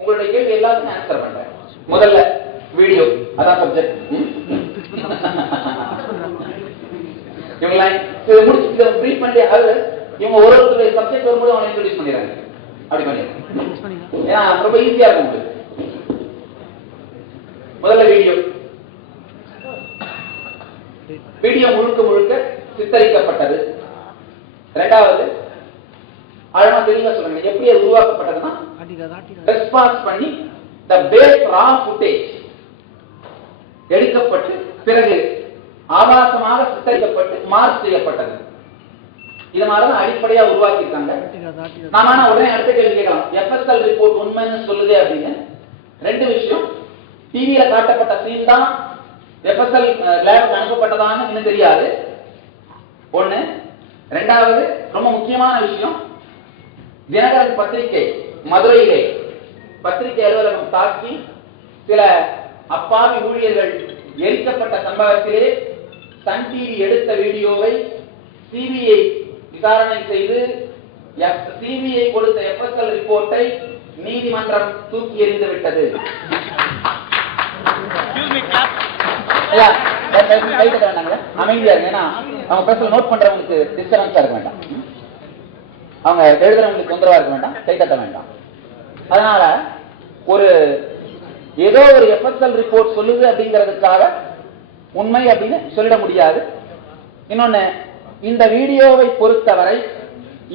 உங்களுடைய கேள்வி எல்லாத்துக்கும் ஆன்சர் பண்றேன். முதல்ல வீடியோ, அதான் சப்ஜெக்ட். இவங்க முடிச்சு ப்ரீஃப் பண்ணி இவங்க ஒருத்தருடைய சப்ஜெக்ட் வரும்போது அவனை இன்ட்ரோடியூஸ் பண்ணிடுறாங்க. அப்படி பண்ணிடுறாங்க. ஏன்னா ரொம்ப ஈஸியா இருக்கும் உங்களுக்கு. முதல்ல வீடியோ. வீடியோ முழுக்க முழுக்க சித்தரிக்கப்பட்டது. இரண்டாவது ஆழமா தெளிவா சொல்லுங்க, எப்படி அது உருவாக்கப்பட்டதுன்னா ரெஸ்பான்ஸ் பண்ணி the base raw footage எடுக்கப்பட்டு பிறகு ஆபாசமாக சித்தரிக்கப்பட்டு மார்க் செய்யப்பட்டது. இது மாதிரிதான் அடிப்படையா உருவாக்கி இருக்காங்க. நாம உடனே அடுத்த கேள்வி கேட்கலாம், FSL ரிப்போர்ட் உண்மைன்னு சொல்லுது அப்படின்னு. ரெண்டு விஷயம், டிவியில காட்டப்பட்ட சீன் தான் FSL லேப்க்கு அனுப்பப்பட்டதான்னு இன்னும் தெரியாது. ஒண்ணு. ரெண்டாவது ரொம்ப முக்கியமான விஷயம், தினகரன் பத்திரிகை மதுரையிலே பத்திரிகை அலுவலகம் தாக்கி சில அப்பாவி ஊழியர்கள் எரிக்கப்பட்ட சம்பவத்திலே சன் டிவி எடுத்த வீடியோவை சிபிஐ விசாரணை செய்து சிபிஐ கொடுத்த FSL ரிப்போர்ட்டை நீதிமன்றம் தூக்கி எறிந்து விட்டது. அமைதியா இருங்க, ஏன்னா அவங்க பேசல நோட் பண்றவங்களுக்கு டிஸ்டர்பன்ஸா இருக்க வேண்டாம், அவங்க எழுதுறவங்களுக்கு தொந்தரவா இருக்க வேண்டாம், கை தட்ட வேண்டாம். அதனால ஒரு ஏதோ ஒரு FSL ரிப்போர்ட் சொல்லுது அப்படிங்கிறதுக்காக உண்மை அப்படின்னு சொல்லிட முடியாது. இன்னொன்னு, இந்த வீடியோவை பொறுத்தவரை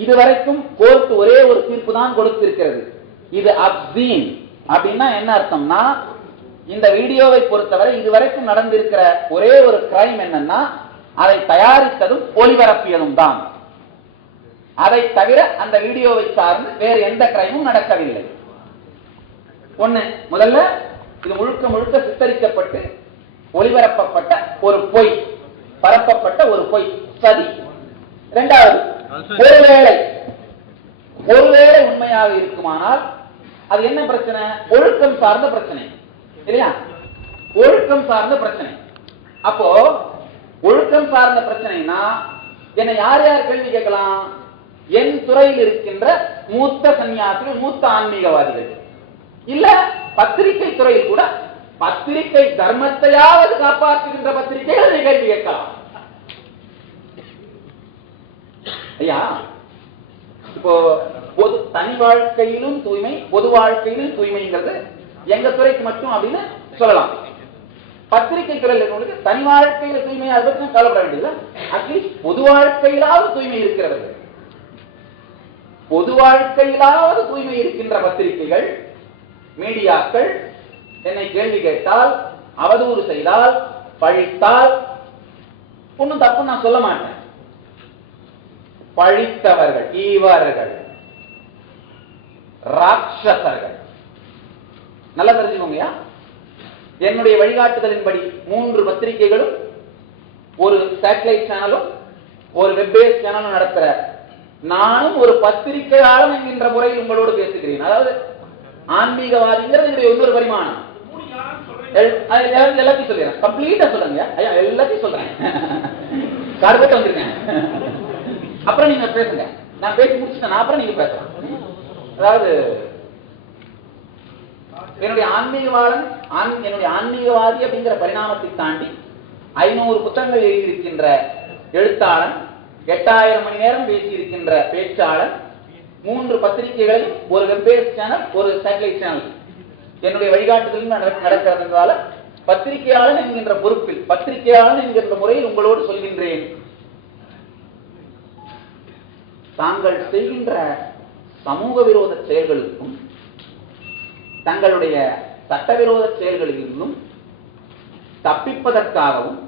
இதுவரைக்கும் கோர்ட் ஒரே ஒரு தீர்ப்பு தான் கொடுத்திருக்கிறது. இது அப்சீன் அப்படின்னா என்ன அர்த்தம்னா, இந்த வீடியோவை பொறுத்தவரை இதுவரைக்கும் நடந்திருக்கிற ஒரே ஒரு கிரைம் என்னன்னா, அதை தயாரித்ததும் ஒளிபரப்பியதும் தான். அதை தவிர அந்த வீடியோவை சார்ந்து வேறு எந்த கிரைமும் நடக்கவில்லை. ஒண்ணு, முதல்ல இது முழுக்க முழுக்க சித்தரிக்கப்பட்டு ஒளிபரப்பப்பட்ட ஒரு பொய், பரப்பப்பட்ட ஒரு பொய், சதி. இரண்டாவது, ஒருவேளை உண்மையாக இருக்குமானால் அது என்ன பிரச்சனை? ஒழுக்கம் சார்ந்த பிரச்சனை இல்லையா? ஒழுக்கம் சார்ந்த பிரச்சனை. அப்போ ஒழுக்கம் சார்ந்த பிரச்சனைனா என்ன யார் யார் கேள்வி கேட்கலாம்? என் துறையில் இருக்கின்ற மூத்த சன்னியாசிகள், மூத்த ஆன்மீகவாதிகள், இல்ல பத்திரிகை துறையில் கூட பத்திரிகை தர்மத்தையாவது காப்பாற்றுகின்ற பத்திரிகைகள் கேள்வி கேட்கலாம். ஐயா, இப்போ பொது தனி வாழ்க்கையிலும் தூய்மை, பொது வாழ்க்கையிலும் தூய்மைங்கிறது எங்க துறைக்கு மட்டும் அப்படின்னு சொல்லலாம். பத்திரிகை துறையில் இருக்கவங்களுக்கு தனி வாழ்க்கையில தூய்மை, அதை பற்றி கவலைப்பட வேண்டியது. அட்லீஸ்ட் பொது வாழ்க்கையிலாவது தூய்மை இருக்கிறது. பொது வாழ்க்கையிலாவது தூய்மை இருக்கின்ற பத்திரிகைகள், மீடியாக்கள் என்னை கேள்வி கேட்டால், அவதூறு செய்தால், பழித்தால் ஒன்னும் தப்பு நான் சொல்ல மாட்டேன். பழித்தவர்கள் இவர்கள் ராட்சசர்கள். நல்லா தெரிஞ்சுக்கோங்கயா. என்னுடைய வழிகாட்டுதலின்படி 3 பத்திரிகைகளும், ஒரு சேட்டலைட் சேனலும், ஒரு வெப்பேஸ் சேனலும் நடத்துற நானும் ஒரு பத்திரிகையாளன் என்கின்ற முறையில் உங்களோடு பேசுகிறேன். அதாவது ஆன்மீகவாதிங்கிறது என்னுடைய இன்னொரு பரிமாணம். எல்லாத்தையும் சொல்றேன், கம்ப்ளீட்டா சொல்றேங்க. ஐயா எல்லாத்தையும் சொல்றேன், கார்டு போட்டு வந்திருக்கேன். அப்புறம் நீங்க பேசுங்க, நான் பேசி முடிச்சுட்டேன், அப்புறம் நீங்க பேசலாம். அதாவது என்னுடைய ஆன்மீகவாதன், என்னுடைய ஆன்மீகவாதி அப்படிங்கிற பரிணாமத்தை தாண்டி 500 புத்தகங்கள் எழுதியிருக்கின்ற எழுத்தாளன், 8000 மணி நேரம் பேசியிருக்கின்ற பேச்சாளர், 3 பத்திரிகைகளையும், ஒரு வெப்பேஸ் சேனல், ஒரு சேட்டலைட் சேனல் என்னுடைய வழிகாட்டுதலும் நடக்கிறதுனால பத்திரிகையாளன் என்கின்ற பொறுப்பில், பத்திரிகையாளன் என்கின்ற முறையில் உங்களோடு சொல்கின்றேன். தாங்கள் செய்கின்ற சமூக விரோத செயல்களுக்கும் தங்களுடைய சட்டவிரோத செயல்களிலிருந்தும் தப்பிப்பதற்காகவும்,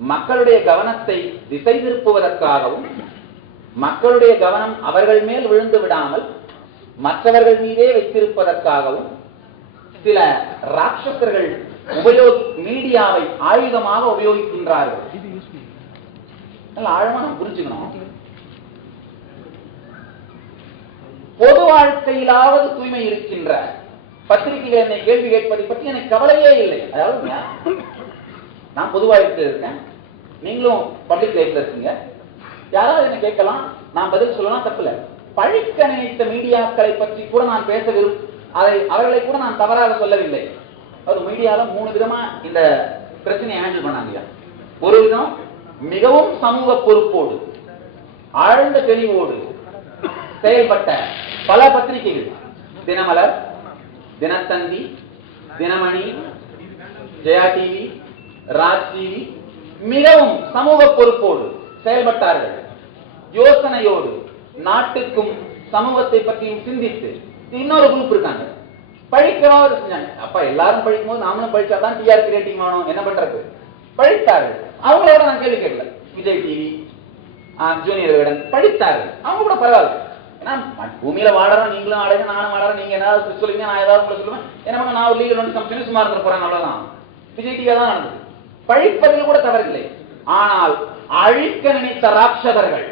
மக்களுடைய கவனத்தை திசை திருப்புவதற்காகவும், மக்களுடைய கவனம் அவர்கள் மேல் விழுந்து விடாமல் மற்றவர்கள் மீதே வைத்திருப்பதற்காகவும் சில ராட்சசர்கள் மீடியாவை ஆயுதமாக உபயோகிக்கின்றார்கள். ஆழமா நம்ம புரிஞ்சுக்கணும். பொது வாழ்க்கையிலாவது தூய்மை இருக்கின்ற பத்திரிகைகள் என்னை கேள்வி கேட்பதை பற்றி எனக்கு கவலையே இல்லை. அதாவது நான் பொது வாழ்க்கையில் இருக்கேன், நீங்களும் பப்ளிக் லைஃப்ல இருக்கீங்க. யாராவது என்ன கேட்கலாம், நான் பதில் சொல்லலாம், தப்பு இல்லை. பழிக்க நினைத்த மீடியாக்களை பற்றி கூட நான் பேச அவர்களை கூட நான் தவறாக சொல்லவில்லை. அது மீடியால 3 விதமா இந்த பிரச்சனையை ஹேண்டில் பண்ணாங்க. ஒரு விதம் மிகவும் சமூக பொறுப்போடு ஆழ்ந்த தெளிவோடு செயல்பட்ட பல பத்திரிகைகள், தினமலர், தினத்தந்தி, தினமணி, ஜெயா டிவி, ராஜ் டிவி மிகவும் சமூக பொறுப்போடு செயல்பட்டார்கள். யோசனையோடு நாட்டுக்கும் சமூகத்தை பற்றியும் சிந்தித்து. இன்னொரு குரூப் இருக்காங்க, பழிக்கவாவது செஞ்சாங்க. அப்ப எல்லாரும் படிக்கும் போது நாமளும் படிச்சாதான் டிஆர்பி ரேட்டிங் வேணும், என்ன பண்றது, பழித்தார்கள். அவங்களோட நான் கேள்வி கேட்கல. விஜய் டிவி, ஜூனியர் விடன் படித்தார்கள், அவங்க கூட பரவாயில்ல. ஏன்னா பூமியில வாடுறோம், நீங்களும் ஆடுங்க, நானும் ஆடுறேன். நீங்க ஏதாவது சொல்லுவீங்க, நான் ஏதாவது உங்களை சொல்லுவேன். என்ன நான் ஒரு லீகல் நோட்டீஸ் கம்பெனி சும்மா இருந்துட போறாங்க, அவ்வளவுதான். விஜய் டிவியா தான் நடந்தது. பழிப்பதில் கூட தவறில்லை. ஆனால் அழிக்க நினைத்த ராட்சதர்கள்